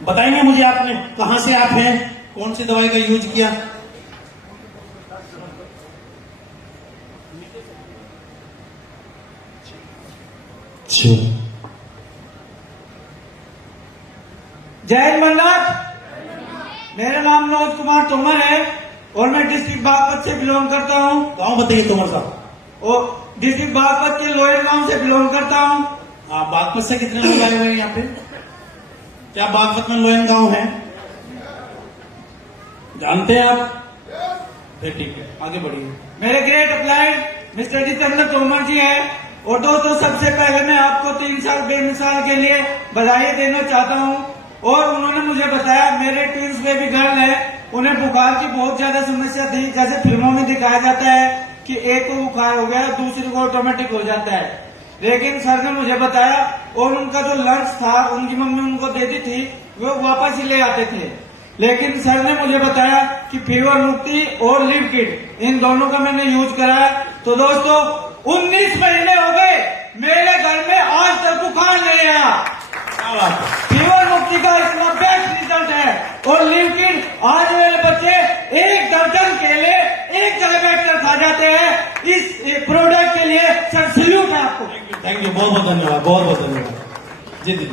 बताएंगे मुझे आपने कहां से आप हैं, कौन सी दवाई का यूज किया? जय हिंद मन्नत। मेरा नाम मनोज कुमार तोमर है और मैं डिस्ट्रिक्ट बागपत से बिलोंग करता हूँ। गाँव बताइए तोमर साहब। और डिस्ट्रिक्ट बागपत के लोयर गांव से बिलोंग करता हूँ। बागपत से कितने लोग आए हुए हैं यहाँ पे? क्या बागपत में लोयन गांव है? जानते हैं आप? फिर ठीक है, आगे बढ़िए। मेरे great applied mister Jitendra Tomar ji हैं। और दोस्तों, सबसे पहले मैं आपको 3 साल बेमिसाल के लिए बधाई देना चाहता हूँ। और उन्होंने मुझे बताया, मेरे ट्विंस बेबी गर्ल है, उन्हें बुखार की बहुत ज्यादा समस्या थी। जैसे फिल्मों में दिखाया जाता है कि एक को बुखार हो गया, दूसरे को ऑटोमेटिक हो जाता है। लेकिन सर ने मुझे बताया, और उनका जो लंच था उनकी मम्मी उनको देती थी, वो वापस ही ले आते थे। लेकिन सर ने मुझे बताया कि फीवर मुक्ति और लिव किट, इन दोनों का मैंने यूज कराया। तो दोस्तों, 19 महीने हो गए मेरे घर में, आज तक बुखार नहीं आया। फीवर मुक्ति का इतना बेस्ट रिजल्ट है। और लिव किट, आज मेरे बच्चे 1 दर्जन केले एक जगह बैठकर खा जाते हैं। इस प्रोडक्ट के लिए सर सल्यूट है आपको। थैंक यू, बहुत बहुत धन्यवाद, बहुत बहुत धन्यवाद जी। दीदी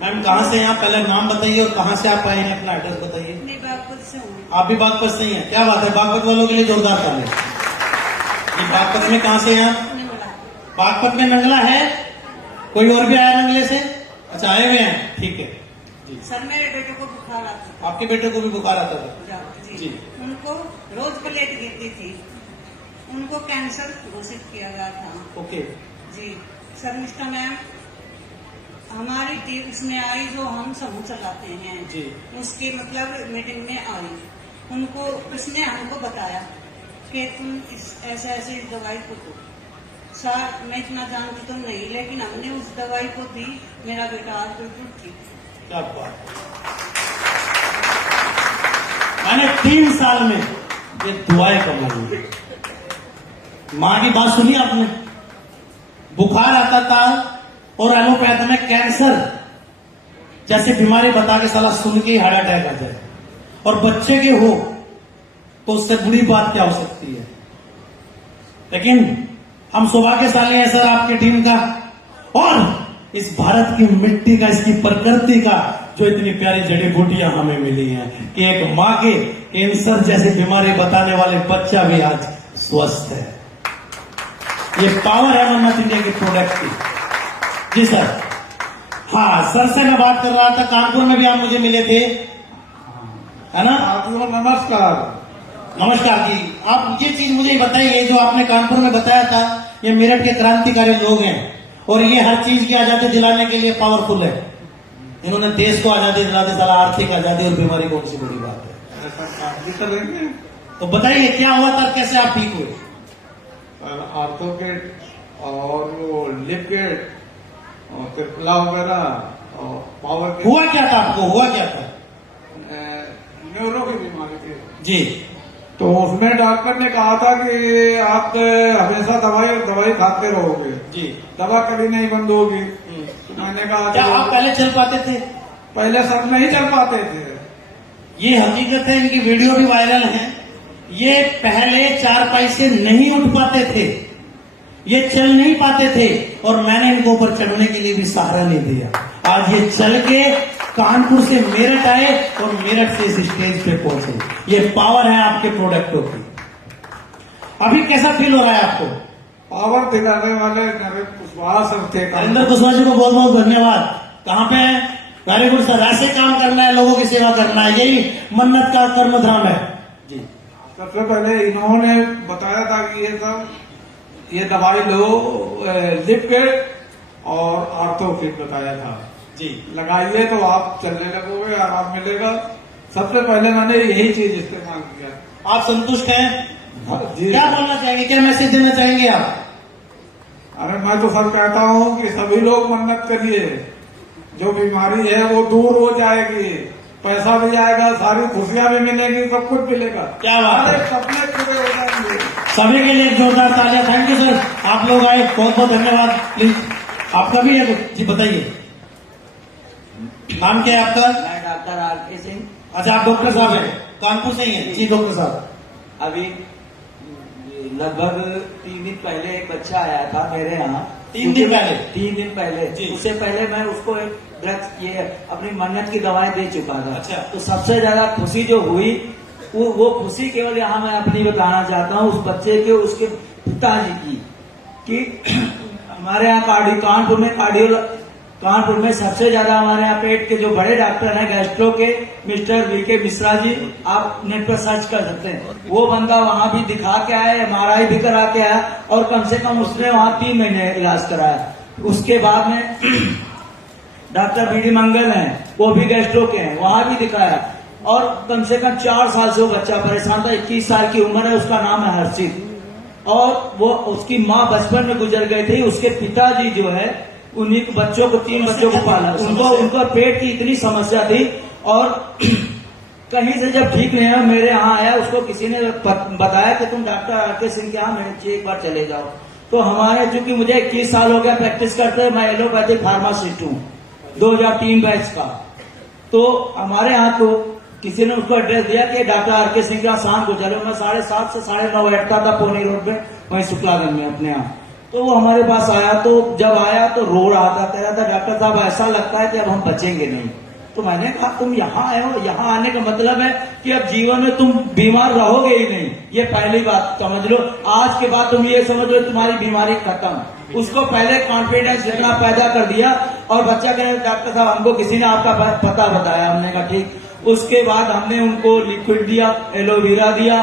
मैम, कहाँ से हैं आप? पहले नाम बताइए और कहाँ से आप आए हैं, अपना एड्रेस बताइए। मैं बागपत से हूँ। आप भी बागपत से ही हैं? क्या बात है, बागपत वालों के लिए जोरदार ताली। ये बागपत में कहाँ से हैं आप? बागपत में नंगला है? कोई और भी आया नंगले से? अच्छा, आए हुए हैं, ठीक है जी। सर, मेरे बेटे को बुखार आता था। आपके बेटे को भी बुखार आता था? जी। उनको रोज प्लेट गिरती थी, उनको कैंसर घोषित किया गया था। ओके जी। शर्मिष्ठा मैम हमारी टीम इसमें आई, जो हम समूह चलाते हैं जी। उसकी मतलब मीटिंग में आई। उनको उसने हमको बताया कि तुम ऐसे ऐसे इस दवाई को दो। सर, मैं इतना जानती तो नहीं, लेकिन हमने उस दवाई को दी, मेरा बेटा आज बिल्कुल ठीक है। क्या बात है। मैंने 3 साल में ये दुआएं कमाई। माँ की बात सुनी आपने? बुखार आता था और एलोपैथ में कैंसर जैसी बीमारी बता के साला सुन के ही हार्ट अटैक आ जाए, और बच्चे के हो तो उससे बुरी बात क्या हो सकती है। लेकिन हम सौभाग्यशाली हैं सर आपकी टीम का, और इस भारत की मिट्टी का, इसकी प्रकृति का, जो इतनी प्यारी जड़ी बूटियां हमें मिली हैं कि एक माँ के कैंसर जैसी बीमारी बताने वाले बच्चा भी आज स्वस्थ है। ये पावर है मन्नत इंडिया के प्रोडक्ट की। जी सर। हाँ, सर से मैं बात कर रहा था, कानपुर में भी आप मुझे मिले थे, है ना? नमस्कार। नमस्कार जी। आप ये चीज मुझे बताइए, जो आपने कानपुर में बताया था, ये मेरठ के क्रांतिकारी लोग हैं और ये हर चीज की आजादी दिलाने के लिए पावरफुल है। इन्होंने देश को आजादी दिला दी, साला आर्थिक आजादी और बीमारी कौन सी बड़ी बात है। तो बताइए क्या हुआ था, कैसे आप ठीक हुए? आर्थो किट और वो लिप किट और त्रिफला वगैरह और पावर किट। हुआ क्या था आपको, हुआ क्या था? न्यूरो की बीमारी थी जी। तो उसमें डॉक्टर ने कहा था कि आप हमेशा दवाई खाते रहोगे जी। दवा कभी नहीं बंद होगी। तो मैंने कहा क्या आप पहले चल पाते थे? पहले सब नहीं चल पाते थे। ये हकीकत है, इनकी वीडियो भी वायरल है। ये पहले 4 से नहीं उठ पाते थे, ये चल नहीं पाते थे, और मैंने इनको ऊपर चढ़ने के लिए भी सहारा नहीं दिया। आज ये चल के कानपुर से मेरठ आए और मेरठ से इस स्टेज पे पहुंचे। ये पावर है आपके प्रोडक्टों की। अभी कैसा फील हो रहा है आपको? पावर दिलाने वाले नरेंद्र कुशवाहा सर थे। नरेंद्र कुशवाहा जी को बहुत बहुत धन्यवाद। कहाँ पे है? Very good sir. ऐसे काम करना है, लोगों की सेवा करना है, यही मन्नत का कर्मधाम है जी। सबसे पहले इन्होंने बताया था कि ये दवाई लो, लिप किट और आर्थो किट बताया था जी। लगाइए तो आप चलने लगोगे, आराम मिलेगा। सबसे पहले मैंने यही चीज इस्तेमाल किया। आप संतुष्ट हैं? जी। क्या बोलना चाहेंगे, क्या मैसेज देना चाहेंगे आप? अरे मैं तो सर कहता हूँ कि सभी लोग मन्नत करिए, जो बीमारी है वो दूर हो जाएगी, पैसा भी आएगा, सारी खुशियां भी मिलेगी, सब कुछ मिलेगा। क्या बात है। सपने पूरे हो जाएंगे। सभी के लिए एक जोरदार तालियां। थैंक यू सर, आप लोग आए, बहुत बहुत धन्यवाद। प्लीज आपका भी है जी, बताइए। नाम क्या है आपका? मैं डॉक्टर आर के सिंह। अच्छा, आप डॉक्टर साहब हैं, कानपुर से ही हैं? जी डॉक्टर साहब। अभी लगभग 3 दिन पहले एक बच्चा आया था मेरे यहाँ। 3 दिन पहले? 3 दिन पहले। जी। उससे पहले मैं उसको एक ड्रग्स ये अपनी मन्नत की दवाएं दे चुका था। अच्छा। तो सबसे ज्यादा खुशी जो हुई वो खुशी केवल यहाँ मैं अपनी बताना चाहता हूँ उस बच्चे के उसके पिताजी की, कि हमारे यहाँ कानपुर में सबसे ज्यादा हमारे यहाँ पेट के जो बड़े डॉक्टर हैं गैस्ट्रो के, मिस्टर वीके मिश्रा जी, आप नेट पर सर्च कर सकते हैं। वो बंदा वहां भी दिखा के आया, MRI भी करा के आया और कम से कम उसने वहां 3 महीने इलाज कराया। उसके बाद में डॉक्टर BD मंगल हैं, वो भी गैस्ट्रो के हैं, वहां भी दिखाया और कम से कम 4 साल से वो बच्चा परेशान था। 21 साल की उम्र है, उसका नाम है हर्षित, और वो उसकी माँ बचपन में गुजर गई थी। उसके पिताजी जो है उन्हीं बच्चों को 3 बच्चों को पाला। उनको पेट की इतनी समस्या थी और कहीं से जब ठीक नहीं है मेरे यहाँ आया, उसको किसी ने बताया कि तुम डॉक्टर RK सिंह के यहाँ मेरे एक बार चले जाओ। तो हमारे चूंकि मुझे 21 साल हो गया प्रैक्टिस करते, मैं एलोपैथिक फार्मासिस्ट हूँ 2003 बैच का। तो हमारे यहाँ तो किसी ने उसको एड्रेस दिया कि डॉक्टर RK सिंह के यहाँ शाम को चलो। मैं 7:30 से 9:30 बैठता था पौनी रोड पे, वहीं शुक्लागंज में अपने यहाँ। तो वो हमारे पास आया, तो जब आया तो रो रहा था, कह रहा था डॉक्टर साहब ऐसा लगता है कि अब हम बचेंगे नहीं। तो मैंने कहा तुम यहाँ आए हो, यहाँ आने का मतलब है कि अब जीवन में तुम बीमार रहोगे ही नहीं, ये पहली बात समझ लो। आज के बाद तुम ये समझ लो तुम्हारी बीमारी खत्म। उसको पहले कॉन्फिडेंस इतना पैदा कर दिया और बच्चा कह डॉक्टर साहब हमको किसी ने आपका पता बताया। हमने कहा ठीक। उसके बाद हमने उनको लिक्विड दिया, एलोवेरा दिया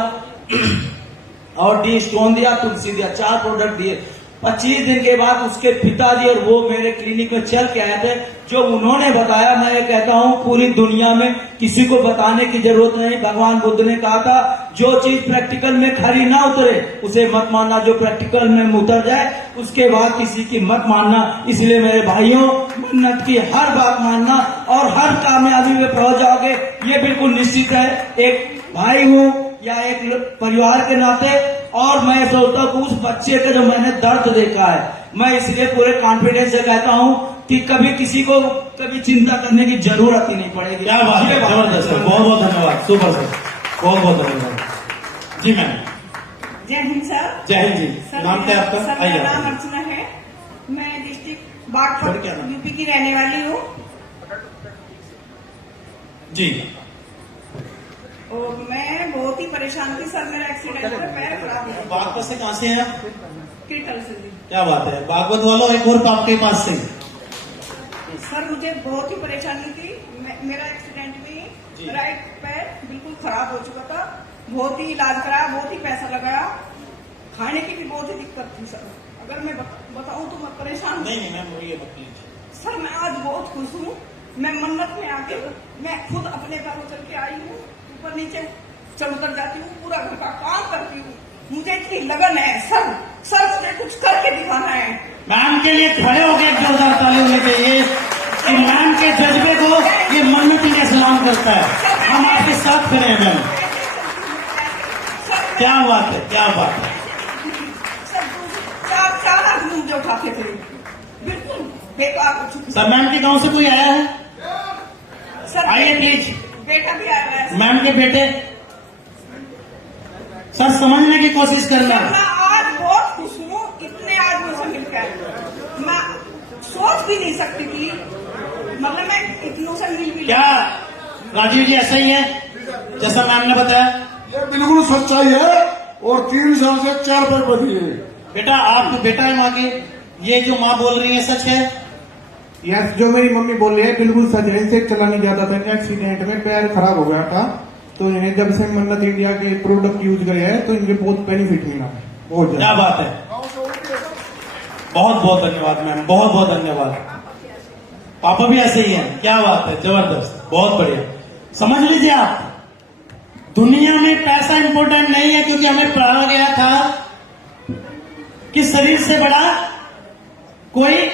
और डी स्टोन दिया, तुलसी दिया, 4 प्रोडक्ट दिए। 25 दिन के बाद उसके पिताजी और वो मेरे क्लिनिक में चल के आए थे। जो उन्होंने बताया, मैं ये कहता हूँ पूरी दुनिया में किसी को बताने की जरूरत नहीं। भगवान बुद्ध ने कहा था जो चीज प्रैक्टिकल में खरी ना उतरे उसे मत मानना, जो प्रैक्टिकल में उतर जाए उसके बाद किसी की मत मानना। इसलिए मेरे भाइयों, मन्नत की हर बात मानना और हर कामयाबी में पहुंच जाओगे, ये बिल्कुल निश्चित है। एक भाई हूँ या एक परिवार के नाते, और मैं सोचता हूँ उस बच्चे का जो मैंने दर्द देखा है, मैं इसलिए पूरे कॉन्फिडेंस से कहता हूँ कि कभी किसी को कभी चिंता करने की जरूरत ही नहीं पड़ेगी। क्या बात है, जबरदस्त, बहुत बहुत धन्यवाद, सुपर सर, बहुत बहुत धन्यवाद। जी मैम। जय हिंद सर। जय हिंद जी। सर, नाम क्या आपका? सर मेरा नाम अर्चना है, मैं डिस्ट्रिक्ट बागपत यूपी की रहने वाली हूँ। जी। और मैं बहुत ही परेशान थी सर, मेरा एक्सीडेंट में पैर खराब हो गया। बागपत से कहाँ से हैं आप? क्रिटल से जी। क्या बात है, बागपत वालों एक और आपके पास से। सर मुझे बहुत ही परेशानी थी, मेरा एक्सीडेंट में राइट पैर बिल्कुल खराब हो चुका था। बहुत ही इलाज कराया, बहुत ही पैसा लगाया, खाने की भी बहुत ही दिक्कत थी सर। अगर मैं बताऊं तो मैं परेशान नहीं मैम, ये बताइए सर। मैं आज बहुत खुश हूँ। मैं मन्नत में आके मैं खुद अपने पैरों चल के आई हूँ, ऊपर नीचे चल उतर जाती हूँ, पूरा घर का काम करती हूँ। मुझे इतनी लगन है सर, मुझे कुछ करके दिखाना है। मैम के लिए खड़े हो गए, जोरदार ताली होनी चाहिए कि मैम के जज्बे को ये मन्नत ही सलाम करता है। हम आपके साथ खड़े हैं मैम। क्या बात है, क्या बात है। सर 4 लाख मुझे उठाते थे, बिल्कुल बेकार हो चुकी। सर मैम के गांव से कोई आया है? सर आइए प्लीज। बेटा भी आया है मैम के बेटे। सर समझने की कोशिश करना। मैं आज बहुत खुश हूँ, इतने आज मुझे मिलकर मैं सोच भी नहीं सकती थी, मतलब मैं इतनों से मिल भी। क्या राजीव जी ऐसा ही है जैसा मैम ने बताया? ये बिल्कुल सच्चाई है और 3 साल से 4 पैर बदली है। बेटा आप बेटा है माँ के, ये जो माँ बोल रही है सच है? यस, जो मेरी मम्मी बोल रही है बिल्कुल सच है। इनसे चला नहीं जाता था, एक्सीडेंट में पैर खराब हो गया था, तो इन्हें जब से मन्नत इंडिया के प्रोडक्ट यूज करे हैं तो इनके बहुत बेनिफिट मिला है, बहुत क्या ज्यादा। बात है, बहुत बहुत धन्यवाद मैम, बहुत बहुत धन्यवाद। पापा भी ऐसे ही हैं, क्या बात है, जबरदस्त, बहुत बढ़िया। समझ लीजिए आप, दुनिया में पैसा इंपॉर्टेंट नहीं है, क्योंकि हमें पढ़ा गया था कि शरीर से बड़ा कोई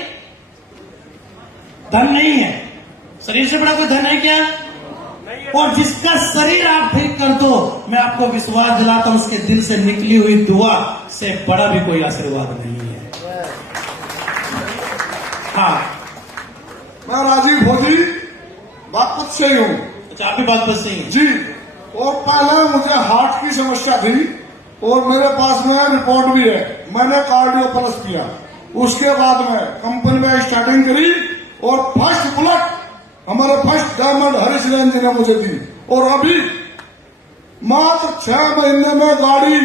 धन नहीं है। शरीर से बड़ा कोई धन है क्या? और जिसका शरीर आप ठीक कर दो, मैं आपको विश्वास दिलाता हूं उसके दिल से निकली हुई दुआ से बड़ा भी कोई आशीर्वाद नहीं है। हाँ, मैं राजीव फौजी, से ही हूँ अच्छा, आप भी बागपत से ही हैं। जी। और पहले मुझे हार्ट की समस्या थी और मेरे पास में रिपोर्ट भी है, मैंने कार्डियो प्लस किया। उसके बाद में कंपनी में स्टार्टिंग करी और फर्स्ट बुलेट हमारे फर्स्ट डायमंड हरीश जैन जी ने मुझे दी। और अभी मात्र 6 महीने में गाड़ी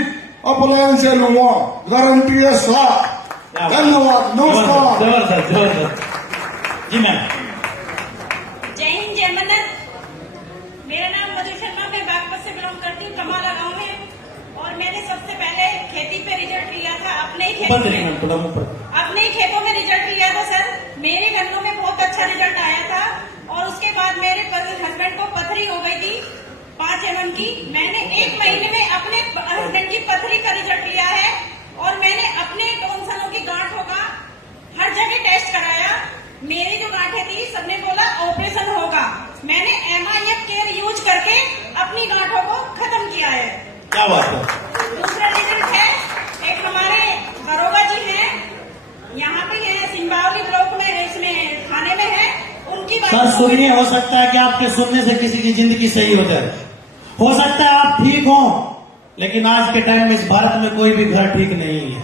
अपलायन से लूंगा, गारंटी है 7। धन्यवाद, नमस्कार। जबरदस्त जबरदस्त। जी मैम। जय हिंद, जय मन्नत। मेरा नाम मधु शर्मा, मैं बागपत से बिलोंग करती हूँ, कमाला गांव में। और मैंने सबसे पहले खेती पे रिजल्ट लिया था, अपने ही खेतों में रिजल्ट लिया था सर। मेरे गन्नों में बहुत अच्छा रिजल्ट आया था। और उसके बाद मेरे हस्बैंड को पथरी हो गई थी 5 mm की। मैंने 1 महीने में अपने हस्बैंड की पथरी का रिजल्ट लिया है। और मैंने अपने टॉन्सिलों की गांठों का हर जगह टेस्ट कराया। मेरी जो गांठें थी सबने बोला ऑपरेशन होगा। मैंने MIF केयर यूज करके अपनी गांठों को खत्म किया है। क्या बात है। दूसरा रिजल्ट है, एक हमारे दरोगा जी हैं, यहाँ पे है सिंबावली ब्लॉक में, इसमें थाने में है। उनकी बात सर सुनिए, हो सकता है कि आपके सुनने से किसी की जिंदगी सही हो जाए, हो सकता है आप ठीक हो, लेकिन आज के टाइम में इस भारत में कोई भी घर ठीक नहीं है।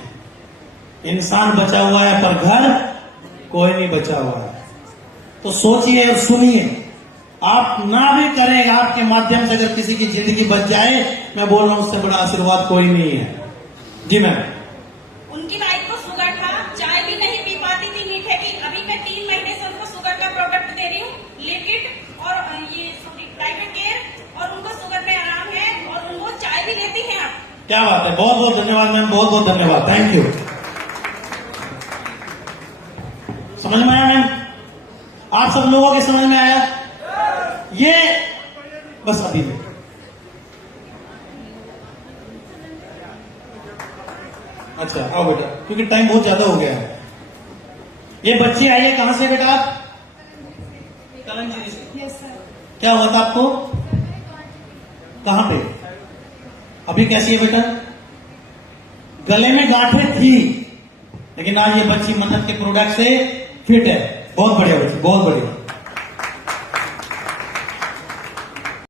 इंसान बचा हुआ है पर घर कोई नहीं बचा हुआ है। तो सोचिए और सुनिए, आप ना भी करें, आपके माध्यम से अगर किसी की जिंदगी बच जाए, मैं बोल रहा हूं उससे बड़ा आशीर्वाद कोई नहीं है। जी मैम। उनकी वाइफ को शुगर था, चाय भी नहीं पी पाती थी मीठे की। अभी मैं 3 महीने से उनको शुगर का प्रोडक्ट दे रही हूँ, लिक्विड और ये प्राइवेट केयर, और उनको शुगर में आराम है और उनको चाय भी लेती हैं आप। क्या बात है, बहुत बहुत धन्यवाद मैम, बहुत बहुत धन्यवाद, थैंक यू। समझ में आया मैम? आप सब लोगों के समझ में आया? ये बस अभी में अच्छा, आओ बेटा, क्योंकि टाइम बहुत ज्यादा हो गया है। ये बच्चे आइए, कहां से बेटा आप? कलंजी से। Yes sir. क्या हुआ था आपको? कहां पे? अभी कैसी है बेटा? गले में गांठें थी, लेकिन आज ये बच्ची मन्नत के प्रोडक्ट से फिट है। बहुत बढ़िया बच्ची, बहुत बढ़िया।